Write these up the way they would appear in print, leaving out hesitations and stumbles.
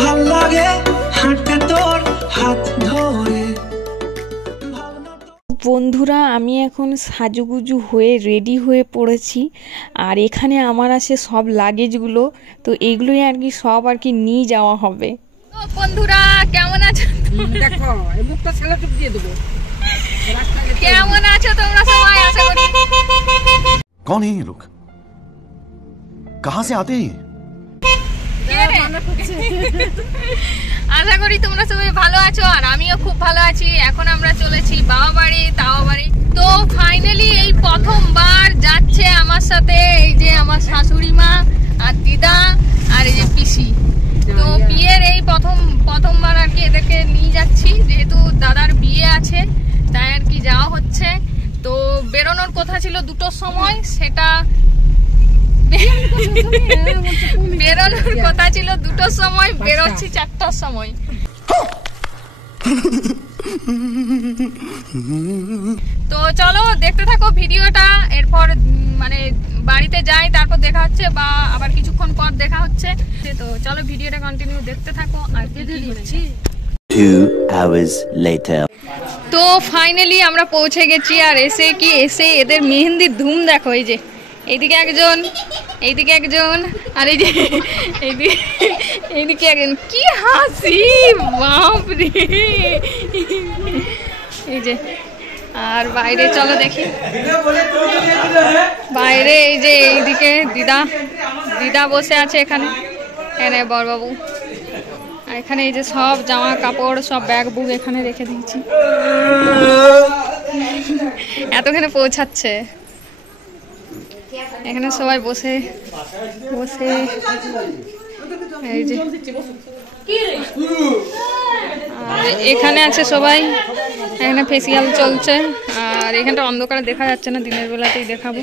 ভাল লাগে হাঁটতে তোর হাত ধরে। বন্ধুরা আমি এখন সাজুগুজু হয়ে রেডি হয়ে পড়েছি, আর এখানে আমার আছে সব লাগেজগুলো, তো এইগুলোই আর কি সব আর কি নিয়ে যাওয়া হবে। তো বন্ধুরা কেমন আছো? দেখো এই মুখটা সেলুট দিয়ে দেবো। কেমন আছো তোমরা সবাই? আশা করি कौन है ये लोग, कहाँ से आते हैं? আশা করি তোমরা সবাই ভালো আছো, আর আমিও খুব ভালো আছি। এখন আমরা চলেছি বাবা বাড়ি, তাও বাড়ি। তো ফাইনালি এই প্রথমবার যাচ্ছে আমার সাথে এই যে আমার শাশুড়ি মা আর দিদা আর এই যে পিসি। তো বিয়ের এই প্রথমবার আর কি এদেরকে নিয়ে যাচ্ছি, যেহেতু দাদার বিয়ে আছে তাই আর কি যাওয়া হচ্ছে। তো বেরোনোর কথা ছিল 2টোর সময়, সেটা বেরোনোর কথা ছিল 2টোর সময়, বেরোচ্ছি 4টার সময়। তো চলো দেখতে থাকো ভিডিওটা, এরপর মানে বাড়িতে যাই তারপর দেখা হচ্ছে, বা আবার কিছুক্ষণ পর দেখা হচ্ছে। তো চলো ভিডিওটা কন্টিনিউ দেখতে থাকো। আর কি হচ্ছে 2 hours later. তো ফাইনালি আমরা পৌঁছে গেছি, আর এসে এদের মেহেন্দির ধুম দেখো। এই যে এইদিকে একজন, এইদিকে একজন, আর এই যে এইদিকে একজন। কি হাসি, বাপরে! এই যে, আর বাইরে চলো দেখি বাইরে। এই যে এইদিকে দিদা বসে আছে এখানে বড়বাবু, আর এখানে এই যে সব জামা কাপড় সব ব্যাগ বুক এখানে রেখে দিয়েছি, এতখানে পৌঁছাচ্ছে। এখানে সবাই বসে এই যে, আর এখানে আছে সবাই, এখানে ফেসিয়াল চলছে। আর এখানটা অন্ধকারে দেখা যাচ্ছে না, দিনের বেলাতেই দেখাবো।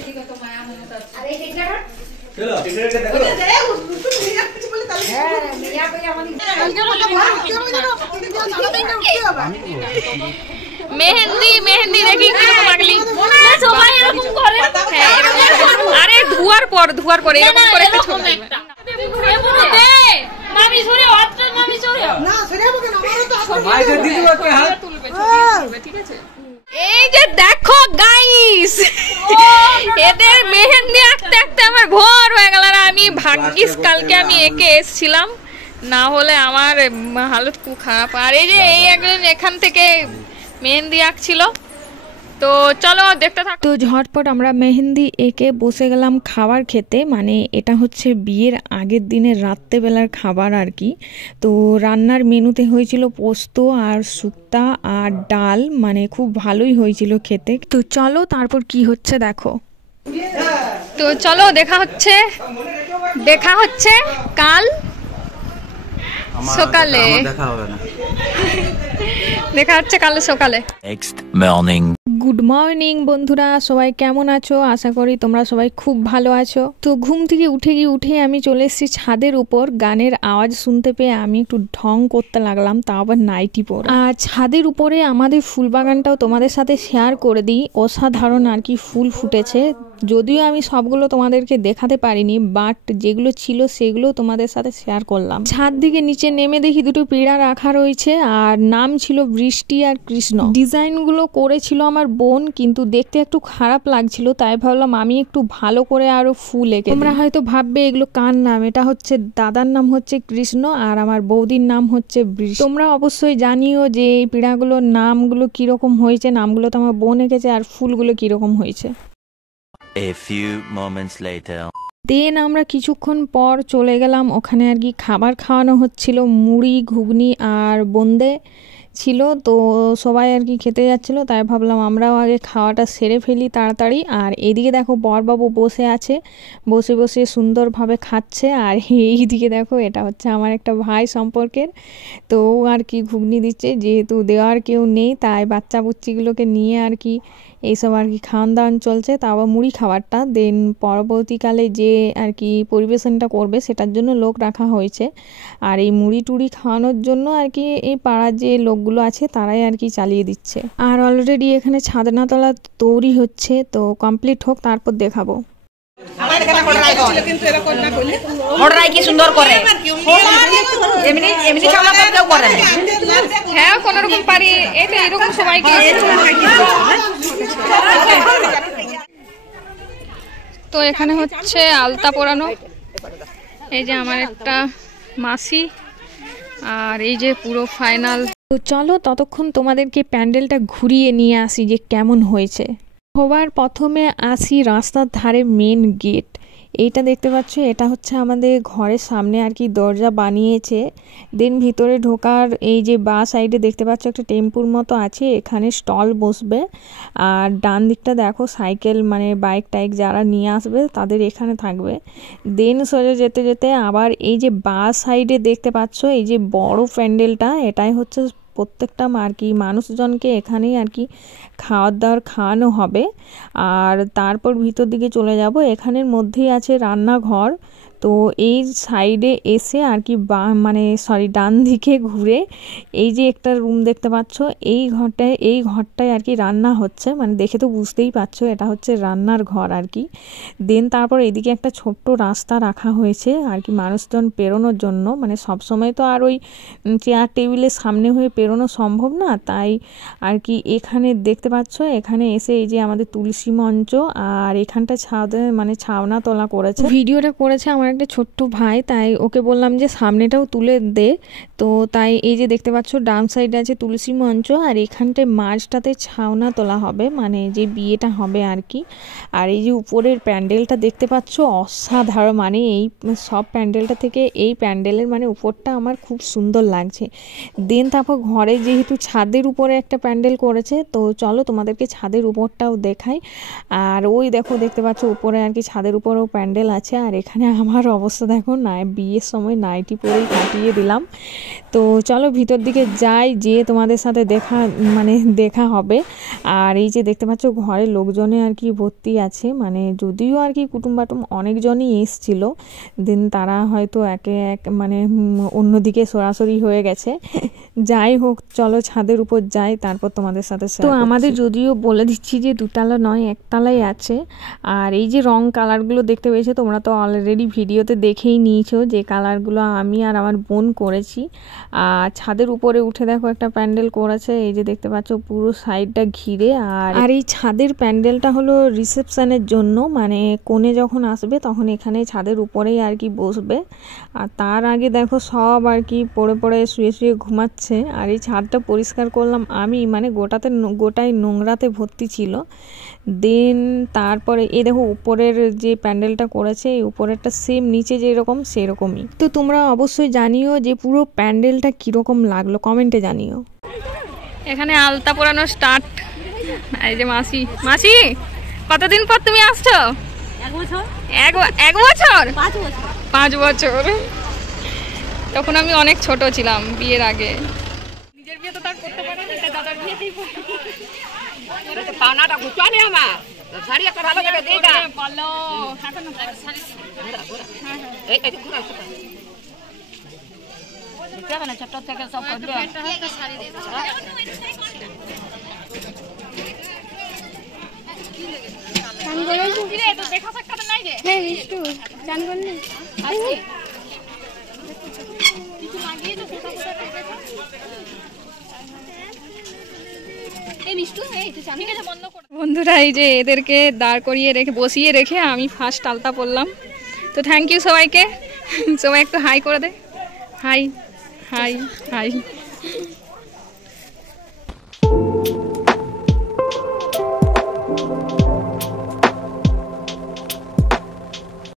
মেহেন্দি দেখি কিরকম লাগলি। সবাই এরকম করে, আরে ধোয়ার পর এরকম করে এই যে দেখো গাইস, এদের মেহেন্দি আঁকতে আমার ভোর হয়ে গেল। আর আমি ভাগ্যিস কালকে আমি একে এসছিলাম, না হলে আমার হালত খুব খারাপ। আর এই যে এই একজন এখান থেকে মেহেন্দি আঁকছিল। তো চলো দেখতে থাকো। তো ঝটপট আমরা মেহেন্দি এঁকে বসে গেলাম খাবার খেতে, মানে এটা হচ্ছে বিয়ের আগের দিনের রাত্রেবেলার খাবার আর কি। তো রান্নার মেনুতে হয়েছিল পোস্ত আর শুক্তা আর ডাল, মানে খুব ভালোই হয়েছিল খেতে। তো চলো তারপর কি হচ্ছে দেখো। তো চলো দেখা হচ্ছে কাল সকালে, দেখা হচ্ছে কাল সকালে। Next morning. গুড মর্নিং বন্ধুরা, সবাই কেমন আছো? আশা করি তোমরা সবাই খুব ভালো আছো। তো ঘুম থেকে উঠে আমি চলে এসেছি ছাদের উপর। গানের আওয়াজ শুনতে পেয়ে আমি একটু ঢং করতে লাগলাম, তাও আবার নাইটি পরে। আর ছাদের উপরে আমাদের ফুল বাগানটাও তোমাদের সাথে শেয়ার করে দিই। অসাধারণ আর কি ফুল ফুটেছে, যদিও আমি সবগুলো তোমাদেরকে দেখাতে পারিনি, বাট যেগুলো ছিল সেগুলো তোমাদের সাথে শেয়ার করলাম। ছাদ দিকে নিচে নেমে দেখি 2টো পিঁড়া রাখা রয়েছে, আর নাম ছিল বৃষ্টি আর কৃষ্ণ। ডিজাইনগুলো করেছিল আমার বোন, কিন্তু দেখতে একটু খারাপ লাগছিল, তাই ভাবলাম আমি একটু ভালো করে আরো ফুল এঁকে। তোমরা হয়তো ভাববে এগুলো কার নাম, এটা হচ্ছে দাদার নাম হচ্ছে কৃষ্ণ, আর আমার বৌদির নাম হচ্ছে বৃষ্টি। তোমরা অবশ্যই জানিও যে এই পিঁড়াগুলোর নামগুলো কিরকম হয়েছে। নামগুলো তো আমার বোন এঁকেছে, আর ফুলগুলো কিরকম হয়েছে। A few moments later. দেন আমরা কিছুক্ষণ পর চলে গেলাম ওখানে আর কি খাবার খাওয়ানো হচ্ছিল, মুড়ি ঘুগনি আর বোঁদে ছিল। তো সবাই আর কি খেতে যাচ্ছিল, তাই ভাবলাম আমরাও আগে খাওয়াটা সেরে ফেলি তাড়াতাড়ি। আর এইদিকে দেখো বরবাবু বসে আছে, বসে সুন্দরভাবে খাচ্ছে। আর এইদিকে দেখো এটা হচ্ছে আমার একটা ভাই সম্পর্কের, তো আর কি ঘুগনি দিচ্ছে, যেহেতু দেওয়ার কেউ নেই তাই বাচ্চা বুচ্চিগুলোকে নিয়ে আর কি এইসব আর কি খাওয়ান দাওয়ান চলছে। তা আবার মুড়ি খাবারটা দেন পরবর্তীকালে যে আর কি পরিবেশনটা করবে সেটার জন্য লোক রাখা হয়েছে। আর এই মুড়ি টুড়ি খাওয়ানোর জন্য আর কি এই পাড়ার যে লোকগুলো আছে তারাই আর কি চালিয়ে দিচ্ছে। আর অলরেডি এখানে ছাদনাতলা তৈরি হচ্ছে, তো কমপ্লিট হোক তারপর দেখাবো। মোটরাই কি সুন্দর করে এমনি এমনি ছাওনা তো কেউ করে না। হ্যাঁ কোনো রকম পারি, এটা এরকম সবাইকে। তো এখানে হচ্ছে আলতা পরানো, এই যে আমার একটা মাসি, আর এই যে পুরো ফাইনাল। তো চলো ততক্ষণ তোমাদেরকে প্যান্ডেলটা ঘুরিয়ে নিয়ে আসি যে কেমন হয়েছে। সবার প্রথমে আসি রাস্তার ধারে মেন গেট, এইটা দেখতে পাচ্ছ, এটা হচ্ছে আমাদের ঘরের সামনে আর কি দরজা বানিয়েছে। দেন ভিতরে ঢোকার এই যে বা সাইডে দেখতে পাচ্ছ একটা টেম্পুর মতো আছে, এখানে স্টল বসবে। আর ডান দিকটা দেখো সাইকেল মানে বাইক টাইক যারা নিয়ে আসবে তাদের এখানে থাকবে। দেন সোজা যেতে যেতে আবার এই যে বা সাইডে দেখতে পাচ্ছ এই যে বড় প্যান্ডেলটা, এটাই হচ্ছে প্রত্যেকটা আর কি মানুষজনকে এখানেই আর কি খাওয়ার দাওয়ার খাওয়ানো হবে। আর তারপর ভিতর দিকে চলে যাব, এখানের মধ্যেই আছে রান্নাঘর। তো এই সাইডে এসে আর কি ডান দিকে ঘুরে এই যে একটা রুম দেখতে পাচ্ছ, এই ঘরটায় আর কি রান্না হচ্ছে, মানে দেখে তো বুঝতেই পারছো এটা হচ্ছে রান্নার ঘর আর কি। দেন তারপর এদিকে একটা ছোট্ট রাস্তা রাখা হয়েছে আর কি মানুষজন পেরোনোর জন্য, মানে সবসময় তো আর ওই চেয়ার টেবিলের সামনে হয়ে পেরোনো সম্ভব না, তাই আর কি এখানে দেখতে পাচ্ছ এখানে এসে এই যে আমাদের তুলসী মঞ্চ, আর এখানটা ছাওনা তোলা করেছে। ভিডিওটা করেছে আমার একটা ছোট্ট ভাই, তাই ওকে বললাম যে সামনেটাও তুলে দে। তো তাই এই যে দেখতে পাচ্ছ ডান সাইডে আছে তুলসী মঞ্চ, আর এখানটায় মাঝটাতে ছাওনা তোলা হবে, মানে যে বিয়েটা হবে আর কি। আর এই যে উপরের প্যান্ডেলটা দেখতে পাচ্ছ অসাধারণ, মানে এই সব প্যান্ডেলটা থেকে এই প্যান্ডেলের মানে উপরটা আমার খুব সুন্দর লাগছে। দেন তারপর ঘরে যেহেতু ছাদের উপরে একটা প্যান্ডেল করেছে, তো চলো তোমাদেরকে ছাদের উপরটাও দেখাই। আর ওই দেখতে পাচ্ছ উপরে আর কি ছাদের উপরেও প্যান্ডেল আছে। আর এখানে আমার অবস্থা দেখো, বিয়ের সময় নাইটি পরেই কাটিয়ে দিলাম। তো চলো ভিতর দিকে যাই, যেয়ে তোমাদের সাথে দেখা হবে। আর এই যে দেখতে পাচ্ছ ঘরের লোকজনে আর কি ভর্তি আছে, মানে যদিও আর কি কুটুম্বাটুম অনেকজনই এসছিল, দেন তারা হয়তো একে এক মানে অন্যদিকে সরাসরি হয়ে গেছে। যাই হোক চলো ছাদের উপর যাই, তারপর তোমাদের সাথে। তো আমাদের যদিও বলে দিচ্ছি যে দুতলা নয় একতলাই আছে। আর এই যে রং কালারগুলো দেখতে পেয়েছো তোমরা তো অলরেডি ভিডিওতে দেখেই নিয়েছো যে কালারগুলো আমি আর আমার বোন করেছি। আর ছাদের উপরে উঠে দেখো একটা প্যান্ডেল করেছে, এই যে দেখতে পাচ্ছ পুরো সাইডটা ঘিরে। আর এই ছাদের প্যান্ডেলটা হলো রিসেপশনের জন্য, মানে কোণে যখন আসবে তখন এখানে ছাদের উপরেই আর কি বসবে। আর তার আগে দেখো সব আর কি পড়ে শুয়ে ঘুমাচ্ছে। আর এই ছাদটা পরিষ্কার করলাম আমি, মানে গোটাই নোংরাতে ভর্তি ছিল। দেন তারপরে এই দেখো উপরের যে প্যান্ডেলটা করেছে, এই উপরেরটা সেম নিচে যেরকম সেরকমই। তো তোমরা অবশ্যই জানিও যে পুরো প্যান্ডেলটা কিরকম লাগলো, কমেন্টে জানিও। এখানে আলতা পরানো স্টার্ট। এই যে মাসি কতদিন পর তুমি আসছো? 1 বছর। 1 বছর? 5 বছর। তখন আমি অনেক ছোট ছিলাম বিয়ের আগে। নিজের বিয়ে তো তার করতে পারে না, দাদার বিয়েতেই পাওনাটা গুছানি আমার শাড়ি একটা ভালো করে দেই না বলো। এখন শাড়ি এই ঘুরা যাবে না ছোট থেকে সব করবে। একটা শাড়ি দিয়ে দাও। চান করলে কি রে তো দেখা সাক্ষাৎ নাই রে। হ্যাঁ মিষ্টু চান করলে আজকে কিছু লাগিয়ে তো ফোটা ফোটা কেটেছো। বন্ধুরা এই যে এদেরকে দাঁড় করিয়ে বসিয়ে রেখে আমি ফার্স্ট আলতা পরলাম। তো থ্যাংক ইউ সবাইকে, সবাই একটু হাই করে দে। High high high.